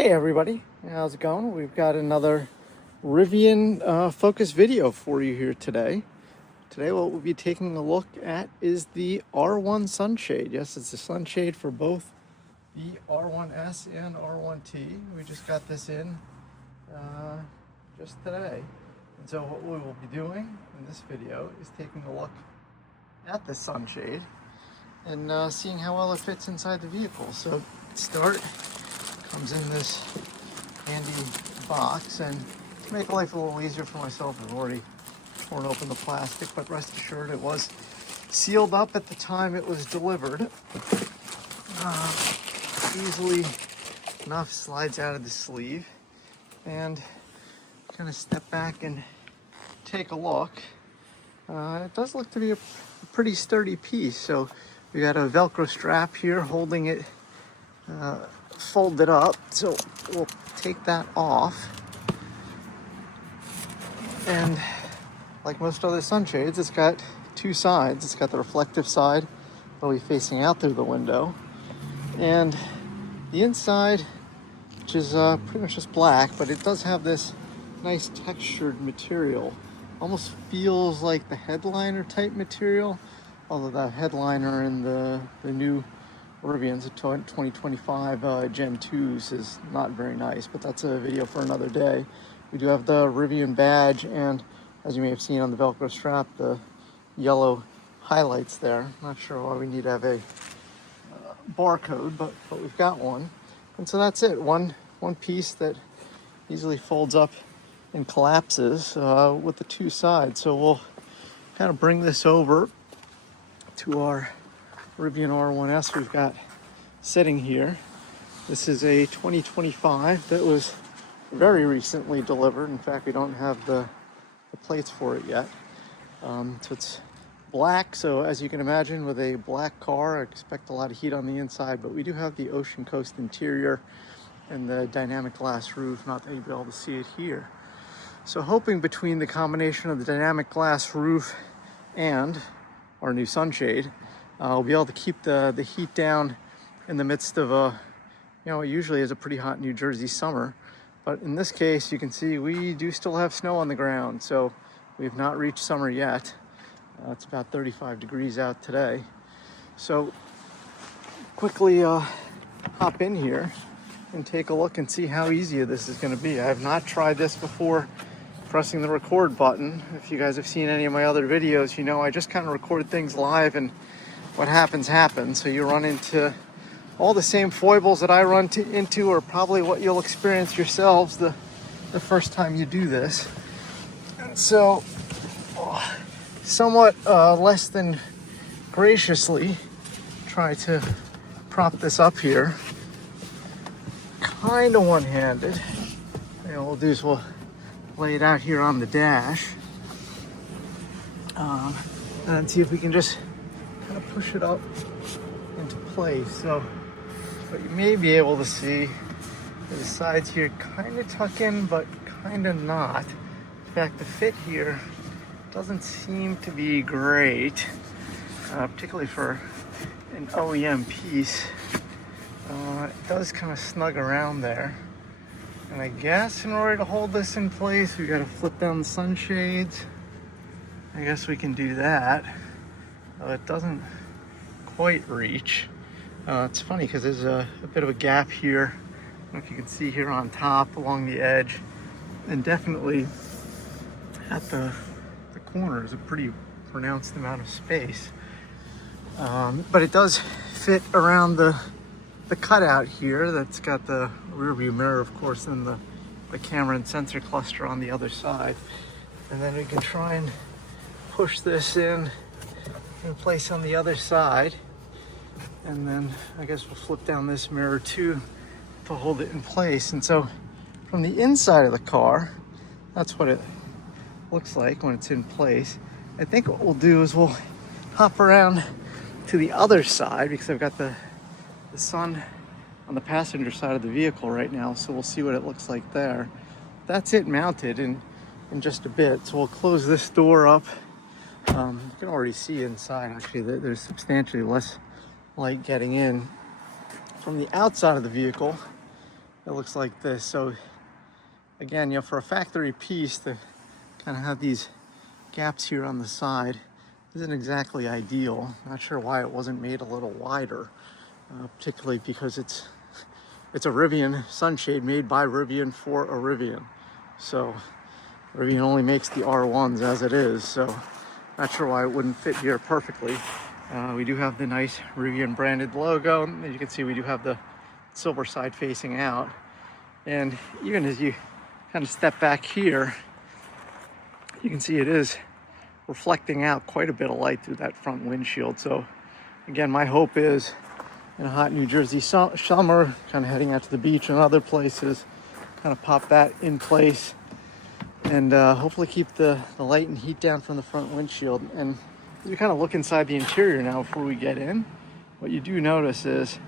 Hey everybody, how's it going? We've got another Rivian focus video for you here today. Today what we'll be taking a look at is the R1 sunshade. Yes, it's a sunshade for both the R1S and R1T. We just got this in just today. And so what we will be doing in this video is taking a look at the sunshade and seeing how well it fits inside the vehicle. So to start, comes in this handy box, and to make life a little easier for myself, I've already torn open the plastic, but rest assured it was sealed up at the time it was delivered. Easily enough slides out of the sleeve, and kind of step back and take a look. It does look to be a pretty sturdy piece. So we got a Velcro strap here holding it folded up, so we'll take that off. And like most other sunshades, it's got two sides. It's got the reflective side that'll be facing out through the window, and the inside, which is pretty much just black, but it does have this nice textured material. Almost feels like the headliner type material, although the headliner in the new Rivian's 2025 Gen 2s is not very nice, but that's a video for another day. We do have the Rivian badge, and as you may have seen on the Velcro strap, the yellow highlights there. Not sure why we need to have a barcode, but we've got one. And so that's it, one piece that easily folds up and collapses with the two sides. So we'll kind of bring this over to our Rivian R1S we've got sitting here. This is a 2025 that was very recently delivered. In fact, we don't have the plates for it yet. So it's black, so as you can imagine, with a black car, I expect a lot of heat on the inside, but we do have the Ocean Coast interior and the dynamic glass roof, not that you'll be able to see it here. So hoping between the combination of the dynamic glass roof and our new sunshade, we'll be able to keep the heat down in the midst of it usually is a pretty hot New Jersey summer. But in this case, you can see we do still have snow on the ground, so we've not reached summer yet. It's about 35 degrees out today. So quickly hop in here and take a look and see how easy this is going to be. I have not tried this before pressing the record button. If you guys have seen any of my other videos, you know I just kind of record things live, and what happens. So you run into all the same foibles that I run into, or probably what you'll experience yourselves the first time you do this. And so somewhat less than graciously try to prop this up here, kind of one-handed. And what we'll do is we'll lay it out here on the dash, and then see if we can just kind of push it up into place. So what you may be able to see, the sides here kind of tuck in, but kind of not. In fact, the fit here doesn't seem to be great, particularly for an OEM piece. It does kind of snug around there. And I guess in order to hold this in place, we got to flip down the sunshades. I guess we can do that. It doesn't quite reach. It's funny because there's a bit of a gap here. I don't know if you can see here on top along the edge, and definitely at the corner is a pretty pronounced amount of space. But it does fit around the cutout here that's got the rear view mirror, of course, and the camera and sensor cluster on the other side. And then we can try and push this in place on the other side, and then I guess we'll flip down this mirror too to hold it in place. And so from the inside of the car, that's what it looks like when it's in place. I think what we'll do is we'll hop around to the other side, because I've got the sun on the passenger side of the vehicle right now, so we'll see what it looks like there. That's it mounted in just a bit. So we'll close this door up. You can already see inside, actually, that there's substantially less light getting in. From the outside of the vehicle, it looks like this. So again, you know, for a factory piece to kind of have these gaps here on the side isn't exactly ideal. Not sure why it wasn't made a little wider, particularly because it's a Rivian sunshade made by Rivian for a Rivian. So Rivian only makes the R1s as it is, so not sure why it wouldn't fit here perfectly. We do have the nice Rivian branded logo. As you can see, we do have the silver side facing out. And even as you kind of step back here, you can see it is reflecting out quite a bit of light through that front windshield. So again, my hope is in a hot New Jersey summer, kind of heading out to the beach and other places, kind of pop that in place and hopefully keep the light and heat down from the front windshield. And as you kind of look inside the interior now before we get in, what you do notice is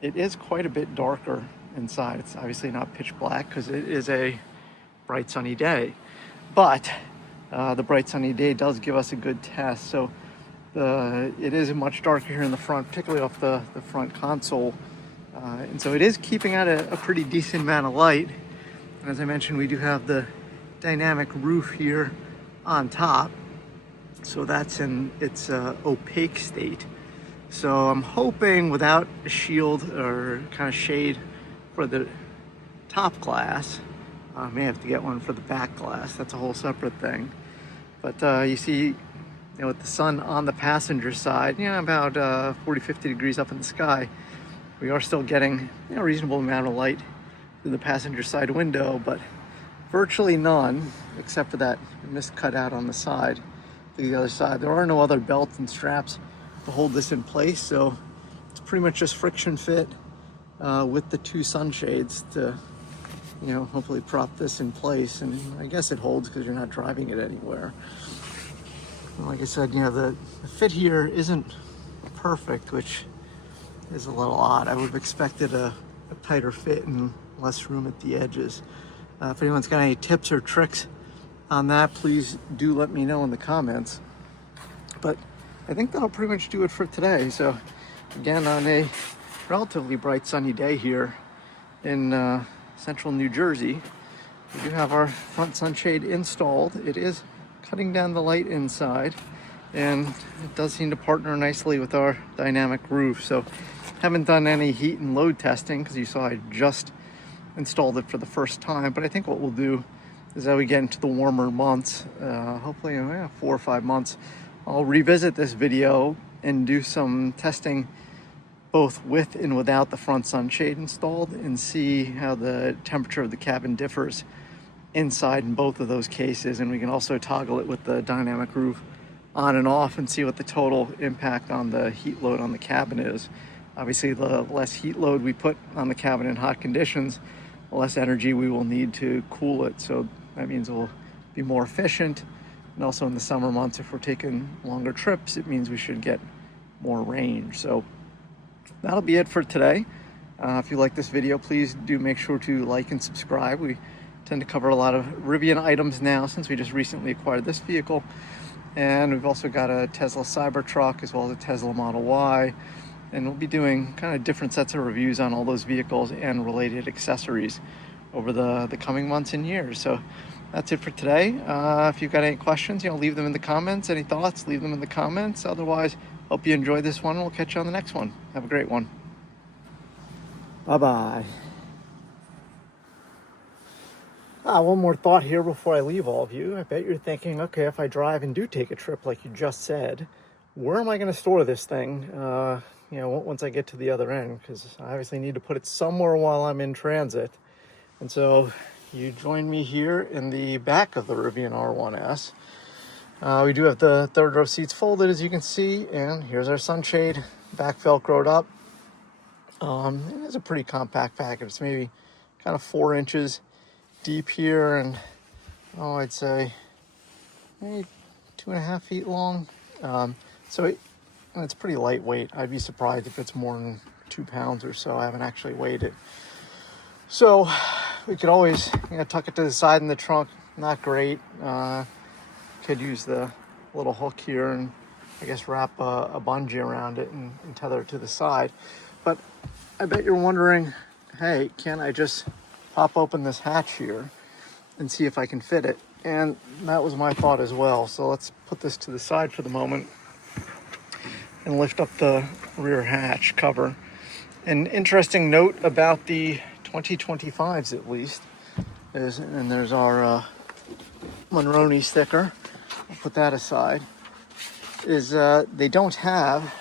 it is quite a bit darker inside. It's obviously not pitch black because it is a bright sunny day, but the bright sunny day does give us a good test. So it is much darker here in the front, particularly off the front console. And so it is keeping out a pretty decent amount of light. And as I mentioned, we do have the dynamic roof here on top. So that's in its opaque state. So I'm hoping without a shield or kind of shade for the top glass, I may have to get one for the back glass. That's a whole separate thing. But you see, you know, with the sun on the passenger side, you know, about 40, 50 degrees up in the sky, we are still getting, you know, a reasonable amount of light through the passenger side window, but virtually none, except for that mist cutout on the side to the other side. There are no other belts and straps to hold this in place, so it's pretty much just friction fit with the two sunshades to, you know, hopefully prop this in place. And I guess it holds because you're not driving it anywhere. And like I said, you know, the fit here isn't perfect, which is a little odd. I would have expected a tighter fit and less room at the edges. If anyone's got any tips or tricks on that, please do let me know in the comments. But I think that'll pretty much do it for today. So again, on a relatively bright sunny day here in central New Jersey, we do have our front sunshade installed. It is cutting down the light inside, and it does seem to partner nicely with our dynamic roof. So haven't done any heat and load testing because you saw I just installed it for the first time. But I think what we'll do is as we get into the warmer months, hopefully in 4 or 5 months, I'll revisit this video and do some testing both with and without the front sunshade installed and see how the temperature of the cabin differs inside in both of those cases. And we can also toggle it with the dynamic roof on and off and see what the total impact on the heat load on the cabin is. Obviously, the less heat load we put on the cabin in hot conditions, the less energy we will need to cool it. So that means it will be more efficient. And also in the summer months, if we're taking longer trips, it means we should get more range. So that'll be it for today. If you like this video, please do make sure to like and subscribe. We tend to cover a lot of Rivian items now since we just recently acquired this vehicle. And we've also got a Tesla Cybertruck as well as a Tesla Model Y. And we'll be doing kind of different sets of reviews on all those vehicles and related accessories over the coming months and years. So that's it for today. If you've got any questions, you know, leave them in the comments. Any thoughts, leave them in the comments. Otherwise, hope you enjoyed this one, and we'll catch you on the next one. Have a great one. Bye-bye. One more thought here before I leave all of you. I bet you're thinking, okay, if I drive and do take a trip like you just said, where am I going to store this thing, you know, once I get to the other end? Because I obviously need to put it somewhere while I'm in transit. And so you join me here in the back of the Rivian R1S. We do have the third row seats folded, as you can see, and here's our sunshade, back velcroed up. It is a pretty compact package. It's maybe kind of 4 inches deep here, and I'd say maybe 2.5 feet long. So it's pretty lightweight. I'd be surprised if it's more than 2 pounds or so. I haven't actually weighed it. So we could always, you know, tuck it to the side in the trunk. Not great. Could use the little hook here and I guess wrap a bungee around it and tether it to the side. But I bet you're wondering, hey, can I just pop open this hatch here and see if I can fit it. And that was my thought as well. So let's put this to the side for the moment and lift up the rear hatch cover. An interesting note about the 2025s, at least, is, and there's our Monroney sticker, I'll put that aside, is they don't have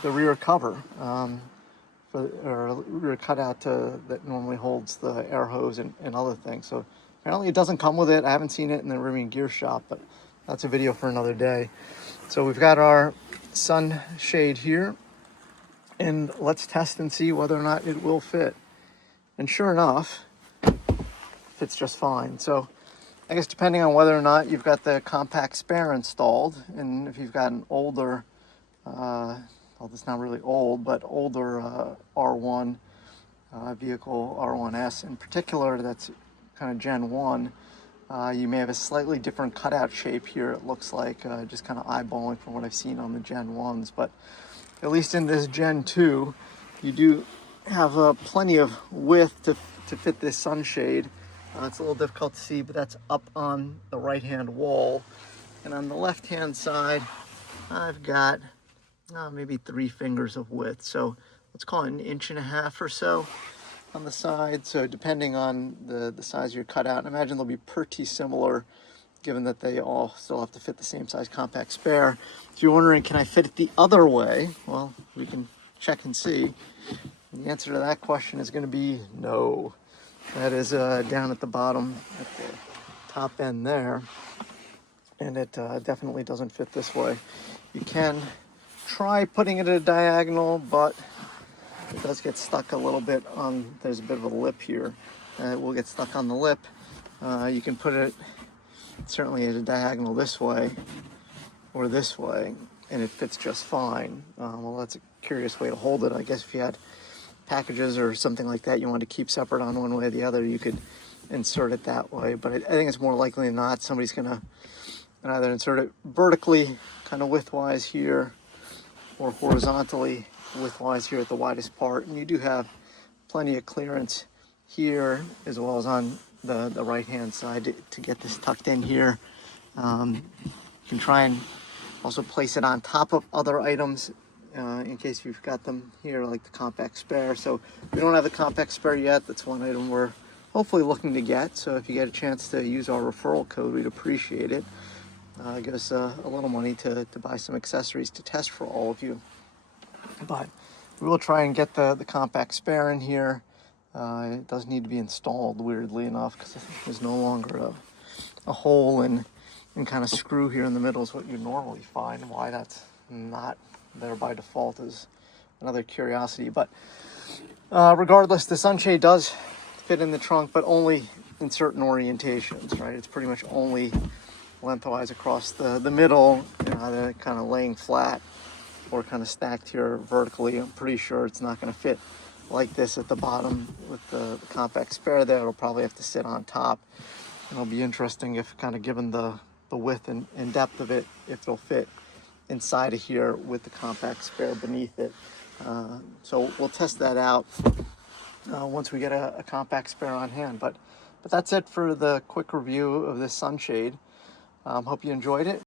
the rear cover, or rear cutout that normally holds the air hose and other things. So apparently it doesn't come with it. I haven't seen it in the Rivian Gear Shop, but that's a video for another day. So we've got our sunshade here, and let's test and see whether or not it will fit. And sure enough, it fits just fine. So I guess depending on whether or not you've got the compact spare installed, and if you've got an older, well, it's not really old, but older R1 vehicle, R1S in particular, that's kind of Gen 1, you may have a slightly different cutout shape here, it looks like, just kind of eyeballing from what I've seen on the Gen 1s. But at least in this Gen 2, you do have plenty of width to fit this sunshade. It's a little difficult to see, but that's up on the right-hand wall. And on the left-hand side, I've got maybe 3 fingers of width. So let's call it 1.5 inches or so on the side. So depending on the size of your cutout, I imagine they'll be pretty similar, given that they all still have to fit the same size compact spare. If you're wondering, can I fit it the other way? Well, we can check and see. And the answer to that question is going to be no. That is down at the bottom, at the top end there, and it definitely doesn't fit this way. You can try putting it at a diagonal, but it does get stuck a little bit on, there's a bit of a lip here. It will get stuck on the lip. You can put it certainly at a diagonal this way or this way, and it fits just fine. Well, that's a curious way to hold it. I guess if you had packages or something like that you want to keep separate on one way or the other, you could insert it that way. But I think it's more likely than not somebody's going to either insert it vertically, kind of widthwise here, or horizontally widthwise here at the widest part. And you do have plenty of clearance here as well as on the right hand side to get this tucked in here. You can try and also place it on top of other items in case you've got them here, like the compact spare. So we don't have the compact spare yet. That's one item we're hopefully looking to get. So if you get a chance to use our referral code, we'd appreciate it. Give us a little money to buy some accessories to test for all of you. But we will try and get the compact spare in here. It does need to be installed, weirdly enough, because there's no longer a hole and kind of screw here in the middle is what you normally find. Why that's not there by default is another curiosity. But regardless, the sunshade does fit in the trunk, but only in certain orientations, right? It's pretty much only lengthwise across the middle, either kind of laying flat or kind of stacked here vertically. I'm pretty sure it's not going to fit like this at the bottom with the compact spare there. It'll probably have to sit on top. It'll be interesting if, kind of given the width and depth of it, if it'll fit inside of here with the compact spare beneath it. So we'll test that out once we get a compact spare on hand. But that's it for the quick review of this sunshade. Hope you enjoyed it.